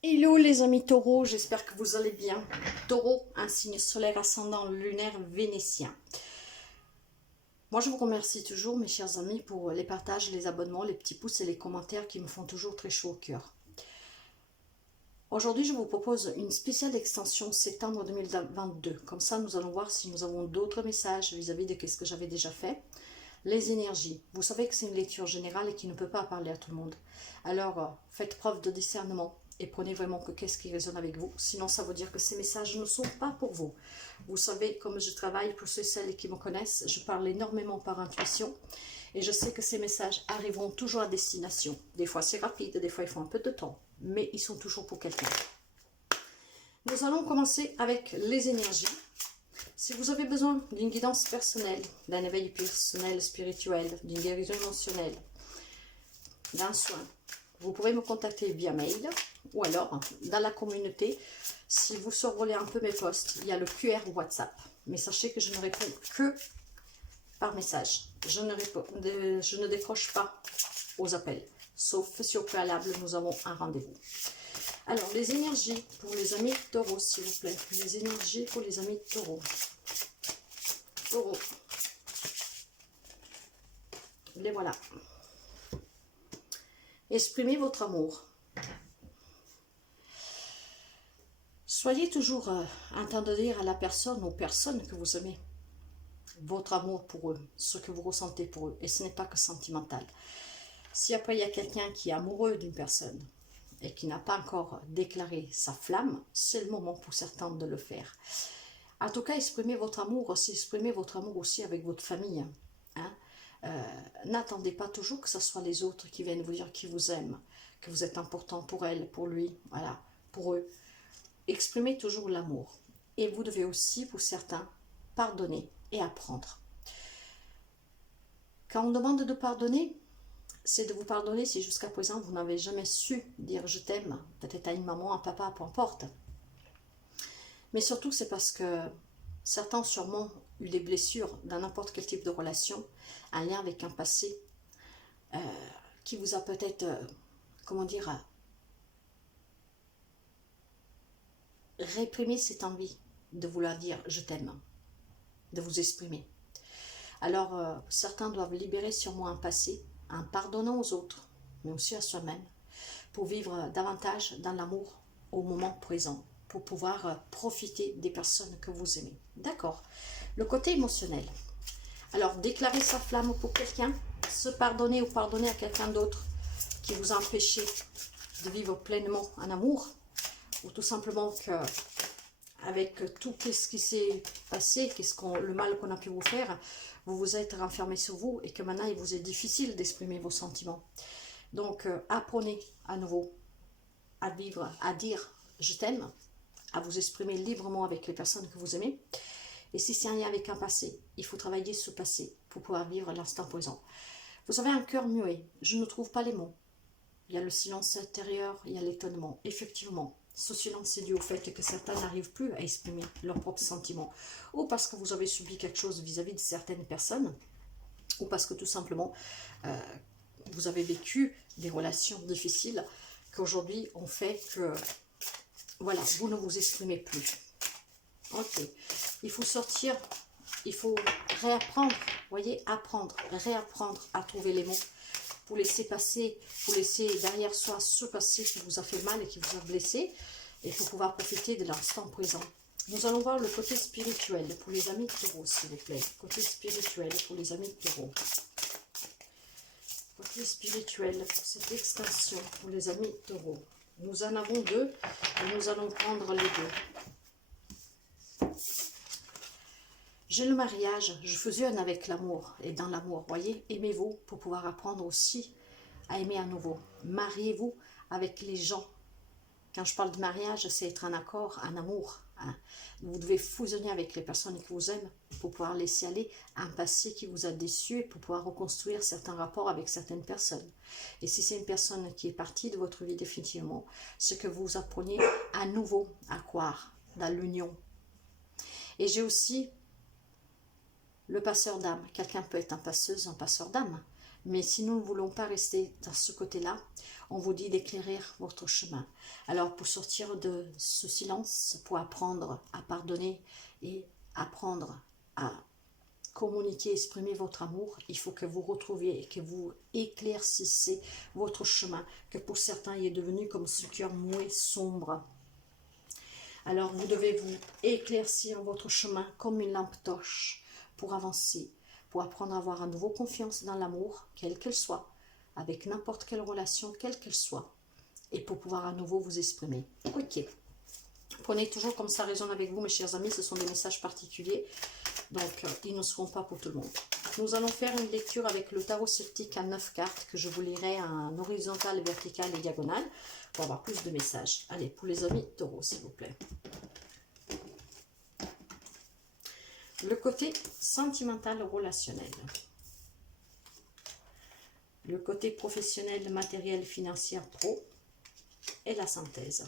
Hello les amis taureaux, j'espère que vous allez bien. Taureau, un signe solaire ascendant lunaire vénitien. Moi je vous remercie toujours mes chers amis pour les partages, les abonnements, les petits pouces et les commentaires qui me font toujours très chaud au cœur. Aujourd'hui je vous propose une spéciale extension septembre 2022. Comme ça nous allons voir si nous avons d'autres messages vis-à-vis de ce que j'avais déjà fait. Les énergies. Vous savez que c'est une lecture générale et qui ne peut pas parler à tout le monde. Alors, faites preuve de discernement et prenez vraiment que qu'est-ce qui résonne avec vous. Sinon, ça veut dire que ces messages ne sont pas pour vous. Vous savez, comme je travaille pour ceux et celles qui me connaissent, je parle énormément par intuition et je sais que ces messages arriveront toujours à destination. Des fois, c'est rapide, des fois, il faut un peu de temps, mais ils sont toujours pour quelqu'un. Nous allons commencer avec les énergies. Si vous avez besoin d'une guidance personnelle, d'un éveil personnel, spirituel, d'une guérison émotionnelle, d'un soin, vous pourrez me contacter via mail ou alors dans la communauté. Si vous survolez un peu mes posts, il y a le QR WhatsApp. Mais sachez que je ne réponds que par message. Je ne décroche pas aux appels. Sauf si au préalable, nous avons un rendez-vous. Alors, les énergies pour les amis taureaux, s'il vous plaît. Les énergies pour les amis taureaux. Taureau. Les voilà. Exprimez votre amour. Soyez toujours en train de dire à la personne, aux personnes que vous aimez, votre amour pour eux, ce que vous ressentez pour eux. Et ce n'est pas que sentimental. Si après il y a quelqu'un qui est amoureux d'une personne et qui n'a pas encore déclaré sa flamme, c'est le moment pour certains de le faire. En tout cas, exprimez votre amour aussi avec votre famille. Hein. N'attendez pas toujours que ce soit les autres qui viennent vous dire qu'ils vous aiment, que vous êtes important pour elle, pour lui, voilà, pour eux. Exprimez toujours l'amour. Et vous devez aussi, pour certains, pardonner et apprendre. Quand on demande de pardonner, c'est de vous pardonner si jusqu'à présent vous n'avez jamais su dire je t'aime, peut-être à une maman, à un papa, peu importe. Mais surtout c'est parce que certains ont sûrement eu des blessures dans n'importe quel type de relation, un lien avec un passé qui vous a peut-être, comment dire, réprimé cette envie de vouloir dire je t'aime, de vous exprimer. Alors certains doivent libérer sûrement un passé en pardonnant aux autres, mais aussi à soi-même, pour vivre davantage dans l'amour au moment présent, pour pouvoir profiter des personnes que vous aimez. D'accord. Le côté émotionnel. Alors, déclarer sa flamme pour quelqu'un, se pardonner ou pardonner à quelqu'un d'autre qui vous a empêché de vivre pleinement un amour, ou tout simplement que avec tout ce qui s'est passé, le mal qu'on a pu vous faire, vous vous êtes renfermé sur vous et que maintenant il vous est difficile d'exprimer vos sentiments. Donc apprenez à nouveau à vivre, à dire je t'aime, à vous exprimer librement avec les personnes que vous aimez. Et si c'est un lien avec un passé, il faut travailler ce passé pour pouvoir vivre l'instant présent. Vous avez un cœur muet, je ne trouve pas les mots. Il y a le silence intérieur, il y a l'étonnement. Effectivement, ce silence est dû au fait que certains n'arrivent plus à exprimer leurs propres sentiments. Ou parce que vous avez subi quelque chose vis-à-vis de certaines personnes, ou parce que tout simplement, vous avez vécu des relations difficiles qu'aujourd'hui ont fait que, voilà, vous ne vous exprimez plus. Ok, il faut sortir, il faut réapprendre, voyez, apprendre, réapprendre à trouver les mots pour laisser passer, pour laisser derrière soi ce passé qui vous a fait mal et qui vous a blessé, et pour pouvoir profiter de l'instant présent. Nous allons voir le côté spirituel pour les amis taureaux, s'il vous plaît. Côté spirituel pour les amis taureaux. Côté spirituel pour cette extension pour les amis taureaux. Nous en avons deux et nous allons prendre les deux. J'ai le mariage, je fusionne avec l'amour et dans l'amour, voyez, aimez-vous pour pouvoir apprendre aussi à aimer à nouveau. Mariez-vous avec les gens. Quand je parle de mariage, c'est être en accord, en amour. Hein. Vous devez fusionner avec les personnes qui vous aiment pour pouvoir laisser aller un passé qui vous a déçu et pour pouvoir reconstruire certains rapports avec certaines personnes. Et si c'est une personne qui est partie de votre vie définitivement, c'est que vous appreniez à nouveau à croire dans l'union. Et j'ai aussi le passeur d'âme. Quelqu'un peut être un passeur d'âme, Mais si nous ne voulons pas rester dans ce côté-là, on vous dit d'éclairer votre chemin. Alors pour sortir de ce silence, pour apprendre à pardonner et apprendre à communiquer, exprimer votre amour, il faut que vous retrouviez et que vous éclaircissez votre chemin, que pour certains il est devenu comme ce cœur moué, sombre. Alors vous devez vous éclaircir votre chemin comme une lampe torche pour avancer, pour apprendre à avoir à nouveau confiance dans l'amour, quelle qu'elle soit, avec n'importe quelle relation, quelle qu'elle soit, et pour pouvoir à nouveau vous exprimer. Ok. Prenez toujours comme ça résonne avec vous, mes chers amis, ce sont des messages particuliers, donc ils ne seront pas pour tout le monde. Nous allons faire une lecture avec le tarot celtique à 9 cartes, que je vous lirai en horizontal, vertical et diagonal, pour avoir plus de messages. Allez, pour les amis taureaux, s'il vous plaît. Le côté sentimental relationnel. Le côté professionnel, matériel, financier, pro. Et la synthèse.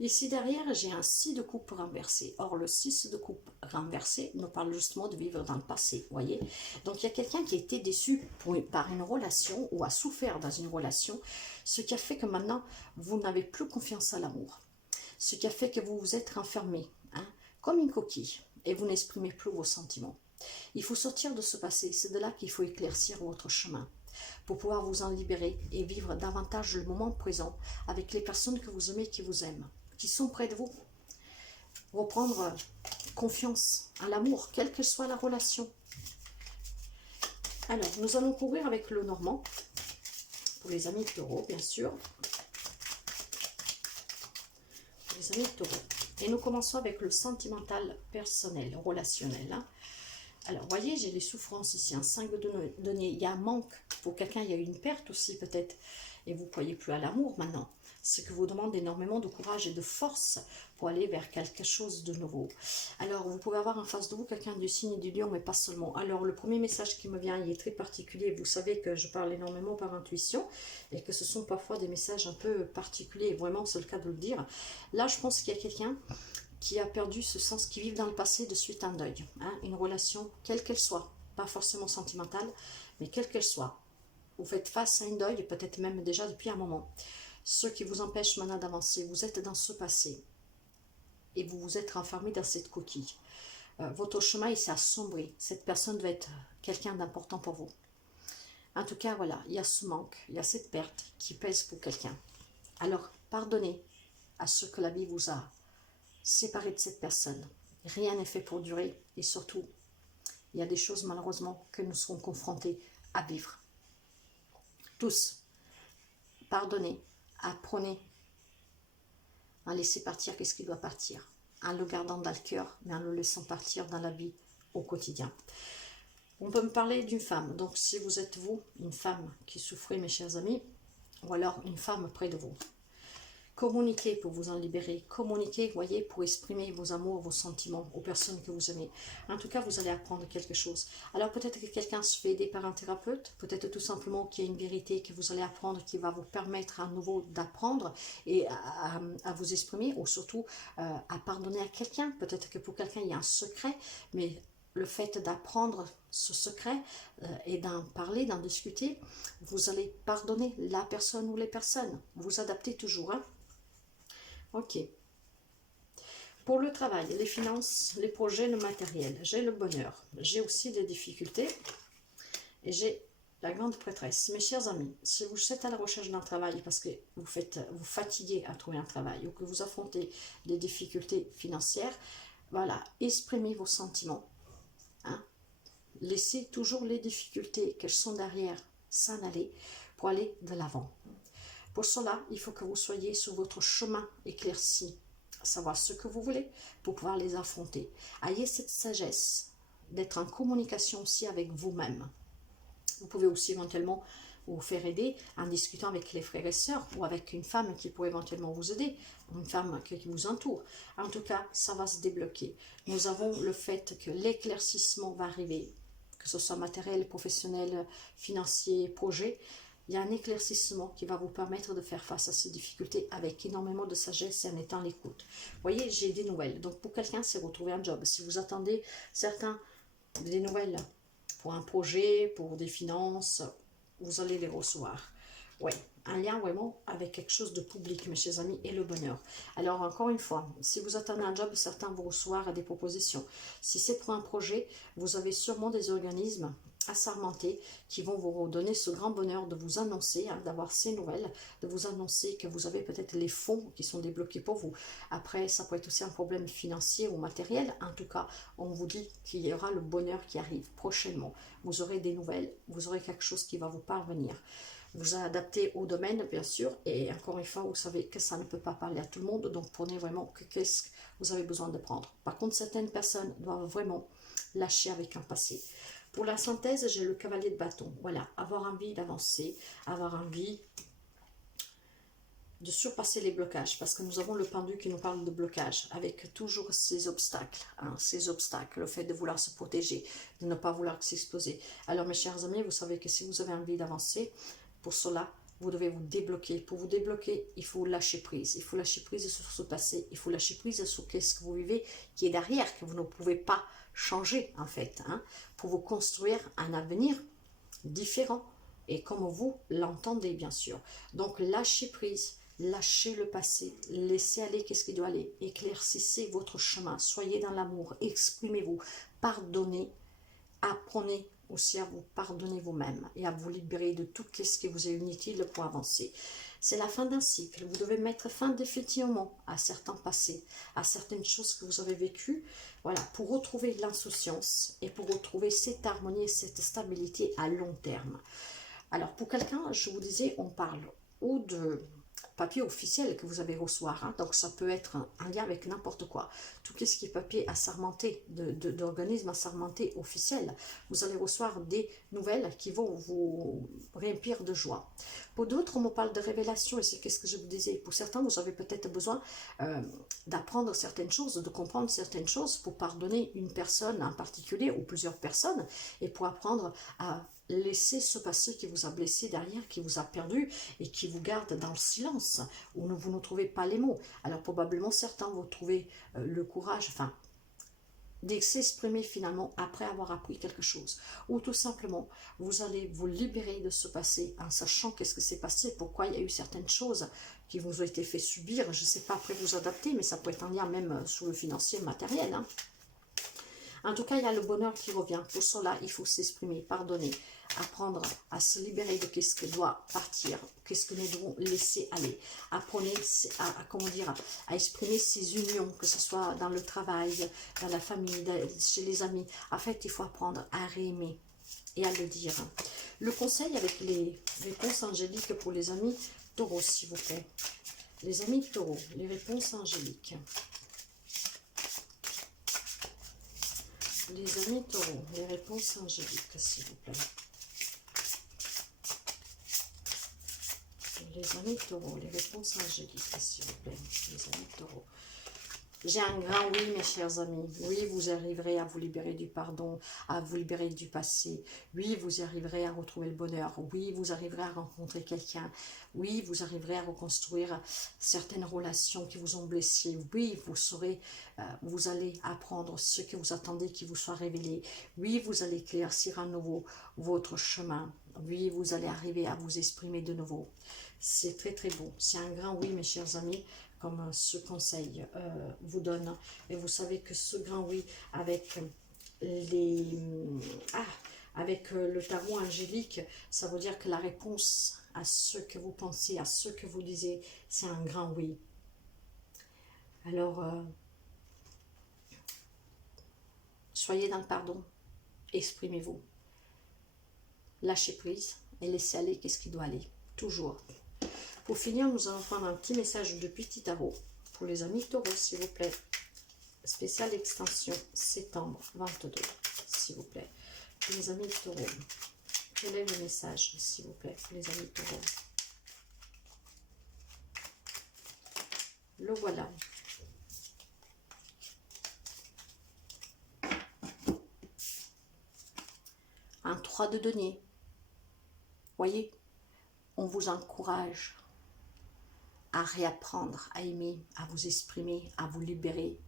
Ici derrière, j'ai un 6 de coupe renversé. Or, le 6 de coupe renversé nous parle justement de vivre dans le passé, voyez. Donc, il y a quelqu'un qui a été déçu par une relation ou a souffert dans une relation, ce qui a fait que maintenant, vous n'avez plus confiance à l'amour. Ce qui a fait que vous vous êtes renfermé, hein, comme une coquille, et vous n'exprimez plus vos sentiments. Il faut sortir de ce passé, c'est de là qu'il faut éclaircir votre chemin, pour pouvoir vous en libérer et vivre davantage le moment présent avec les personnes que vous aimez, qui vous aiment, qui sont près de vous. Reprendre confiance à l'amour, quelle que soit la relation. Alors, nous allons courir avec le normand, pour les amis taureaux, bien sûr. Pour les amis taureaux. Et nous commençons avec le sentimental personnel, relationnel. Hein. Alors, voyez, j'ai les souffrances ici, un 5 de denier. Il y a un manque. Pour quelqu'un, il y a eu une perte aussi, peut-être. Et vous ne croyez plus à l'amour maintenant. Ce que vous demande énormément de courage et de force pour aller vers quelque chose de nouveau. Alors, vous pouvez avoir en face de vous quelqu'un du signe du lion, mais pas seulement. Alors, le premier message qui me vient, il est très particulier. Vous savez que je parle énormément par intuition et que ce sont parfois des messages un peu particuliers. Vraiment, c'est le cas de le dire. Là, je pense qu'il y a quelqu'un qui a perdu ce sens, qui vit dans le passé de suite un deuil. Hein, une relation, quelle qu'elle soit, pas forcément sentimentale, mais quelle qu'elle soit. Vous faites face à un deuil, peut-être même déjà depuis un moment. Ce qui vous empêche maintenant d'avancer, vous êtes dans ce passé. Et vous vous êtes renfermé dans cette coquille. Votre chemin, il s'est assombri. Cette personne doit être quelqu'un d'important pour vous. En tout cas, voilà, il y a ce manque, il y a cette perte qui pèse pour quelqu'un. Alors, pardonnez à ce que la vie vous a séparé de cette personne. Rien n'est fait pour durer. Et surtout, il y a des choses malheureusement que nous serons confrontés à vivre. Tous, pardonnez, apprenez à laisser partir qu'est-ce qui doit partir, en le gardant dans le cœur, mais en le laissant partir dans la vie au quotidien. On peut me parler d'une femme, donc si vous êtes vous, une femme qui souffrez, mes chers amis, ou alors une femme près de vous. Communiquez pour vous en libérer. Communiquez, voyez, pour exprimer vos amours, vos sentiments aux personnes que vous aimez. En tout cas, vous allez apprendre quelque chose. Alors peut-être que quelqu'un se fait aider par un thérapeute. Peut-être tout simplement qu'il y a une vérité que vous allez apprendre qui va vous permettre à nouveau d'apprendre et à vous exprimer. Ou surtout à pardonner à quelqu'un. Peut-être que pour quelqu'un, il y a un secret. Mais le fait d'apprendre ce secret et d'en parler, d'en discuter, vous allez pardonner la personne ou les personnes. Vous adaptez toujours, hein. Ok. Pour le travail, les finances, les projets, le matériel, j'ai le bonheur. J'ai aussi des difficultés et j'ai la grande prêtresse. Mes chers amis, si vous êtes à la recherche d'un travail parce que vous fatiguez à trouver un travail ou que vous affrontez des difficultés financières, voilà, exprimez vos sentiments. Hein? Laissez toujours les difficultés qu'elles sont derrière s'en aller pour aller de l'avant. Pour cela, il faut que vous soyez sur votre chemin éclairci, savoir ce que vous voulez pour pouvoir les affronter. Ayez cette sagesse d'être en communication aussi avec vous-même. Vous pouvez aussi éventuellement vous faire aider en discutant avec les frères et sœurs ou avec une femme qui pourrait éventuellement vous aider, une femme qui vous entoure. En tout cas, ça va se débloquer. Nous avons le fait que l'éclaircissement va arriver, que ce soit matériel, professionnel, financier, projet. Il y a un éclaircissement qui va vous permettre de faire face à ces difficultés avec énormément de sagesse et en étant à l'écoute. Vous voyez, j'ai des nouvelles. Donc pour quelqu'un, c'est retrouver un job. Si vous attendez certains des nouvelles pour un projet, pour des finances, vous allez les recevoir. Oui, un lien vraiment avec quelque chose de public, mes chers amis, et le bonheur. Alors, encore une fois, si vous attendez un job, certains vont recevoir des propositions. Si c'est pour un projet, vous avez sûrement des organismes assermentés qui vont vous donner ce grand bonheur de vous annoncer, hein, d'avoir ces nouvelles, de vous annoncer que vous avez peut-être les fonds qui sont débloqués pour vous. Après, ça peut être aussi un problème financier ou matériel. En tout cas, on vous dit qu'il y aura le bonheur qui arrive prochainement. Vous aurez des nouvelles, vous aurez quelque chose qui va vous parvenir. Vous adaptez au domaine, bien sûr, et encore une fois, vous savez que ça ne peut pas parler à tout le monde, donc prenez vraiment qu'est-ce que vous avez besoin de prendre. Par contre, certaines personnes doivent vraiment lâcher avec un passé. Pour la synthèse, j'ai le cavalier de bâton. Voilà, avoir envie d'avancer, avoir envie de surpasser les blocages, parce que nous avons le pendu qui nous parle de blocage, avec toujours ces obstacles, hein, le fait de vouloir se protéger, de ne pas vouloir s'exposer. Alors mes chers amis, vous savez que si vous avez envie d'avancer, pour cela, vous devez vous débloquer. Pour vous débloquer, il faut lâcher prise. Il faut lâcher prise sur ce passé. Il faut lâcher prise sur ce que vous vivez qui est derrière, que vous ne pouvez pas changer en fait, hein, pour vous construire un avenir différent et comme vous l'entendez bien sûr. Donc lâchez prise, lâchez le passé, laissez aller qu'est-ce qui doit aller, éclaircissez votre chemin, soyez dans l'amour, exprimez-vous, pardonnez, apprenez aussi à vous pardonner vous-même et à vous libérer de tout ce qui vous est inutile pour avancer. C'est la fin d'un cycle. Vous devez mettre fin définitivement à certains passés, à certaines choses que vous avez vécues, voilà, pour retrouver l'insouciance et pour retrouver cette harmonie et cette stabilité à long terme. Alors, pour quelqu'un, je vous disais, on parle ou de papier officiel que vous allez recevoir, hein, donc ça peut être un lien avec n'importe quoi. Tout ce qui est papier assermenté, d'organismes assermentés officiels, vous allez recevoir des nouvelles qui vont vous remplir de joie. Pour d'autres, on me parle de révélation, et c'est qu'est-ce que je vous disais. Pour certains, vous avez peut-être besoin d'apprendre certaines choses, de comprendre certaines choses pour pardonner une personne en particulier ou plusieurs personnes, et pour apprendre à laisser ce passé qui vous a blessé derrière, qui vous a perdu et qui vous garde dans le silence, où vous ne trouvez pas les mots. Alors probablement certains vont trouver le courage, enfin, de s'exprimer finalement après avoir appris quelque chose. Ou tout simplement, vous allez vous libérer de ce passé en sachant qu'est-ce que s'est passé, pourquoi il y a eu certaines choses qui vous ont été fait subir. Je ne sais pas après vous adapter, mais ça peut être un lien même sur le financier matériel, hein. En tout cas, il y a le bonheur qui revient. Pour cela, il faut s'exprimer, pardonner, apprendre à se libérer de ce qui doit partir, qu'est-ce que nous devons laisser aller. Apprenez comment dire, à exprimer ces unions, que ce soit dans le travail, dans la famille, chez les amis. En fait, il faut apprendre à réaimer et à le dire. Le conseil avec les réponses angéliques pour les amis taureaux, s'il vous plaît. Les amis taureaux, les réponses angéliques. Les amis taureaux, les réponses angéliques, s'il vous plaît. Les amis taureaux, les réponses angéliques, s'il vous plaît. Les amis taureaux. J'ai un grand oui, mes chers amis. Oui, vous arriverez à vous libérer du pardon, à vous libérer du passé. Oui, vous arriverez à retrouver le bonheur. Oui, vous arriverez à rencontrer quelqu'un. Oui, vous arriverez à reconstruire certaines relations qui vous ont blessé. Oui, vous saurez, vous allez apprendre ce que vous attendez qui vous soit révélé. Oui, vous allez éclaircir à nouveau votre chemin. Oui, vous allez arriver à vous exprimer de nouveau. C'est très très beau. C'est un grand oui, mes chers amis, comme ce conseil vous donne. Et vous savez que ce grand oui avec avec le tarot angélique, ça veut dire que la réponse à ce que vous pensez, à ce que vous disiez, c'est un grand oui. Alors, soyez dans le pardon, exprimez-vous, lâchez prise et laissez aller qu'est-ce qui doit aller, toujours. Pour finir, nous allons prendre un petit message de Petit Tarot pour les amis taureaux, s'il vous plaît. Spéciale extension, septembre 22, s'il vous plaît. Pour les amis taureaux, quel est le message, s'il vous plaît, pour les amis taureaux? Le voilà. Un 3 de denier. Voyez, on vous encourage à réapprendre, à aimer, à vous exprimer, à vous libérer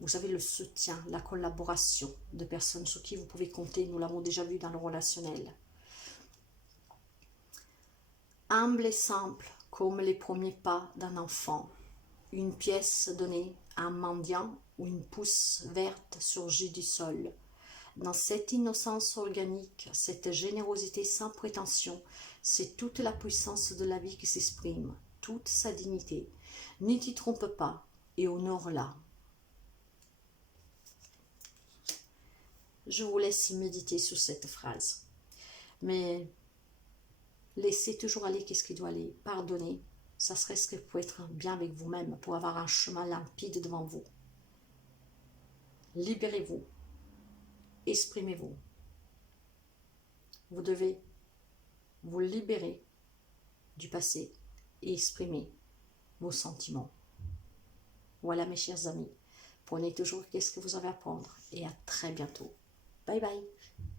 Vous avez le soutien, la collaboration de personnes sur qui vous pouvez compter. Nous l'avons déjà vu dans le relationnel. Humble et simple comme les premiers pas d'un enfant. Une pièce donnée à un mendiant ou une pousse verte surgit du sol. Dans cette innocence organique, cette générosité sans prétention, c'est toute la puissance de la vie qui s'exprime, toute sa dignité. Ne t'y trompe pas et honore-la. Je vous laisse méditer sur cette phrase. Mais laissez toujours aller qu'est-ce qui doit aller. Pardonnez. Ça serait ce que vous pouvez être bien avec vous-même pour avoir un chemin limpide devant vous. Libérez-vous. Exprimez-vous. Vous devez vous libérer du passé et exprimer vos sentiments. Voilà mes chers amis. Prenez toujours qu'est-ce que vous avez à prendre et à très bientôt. Bye bye.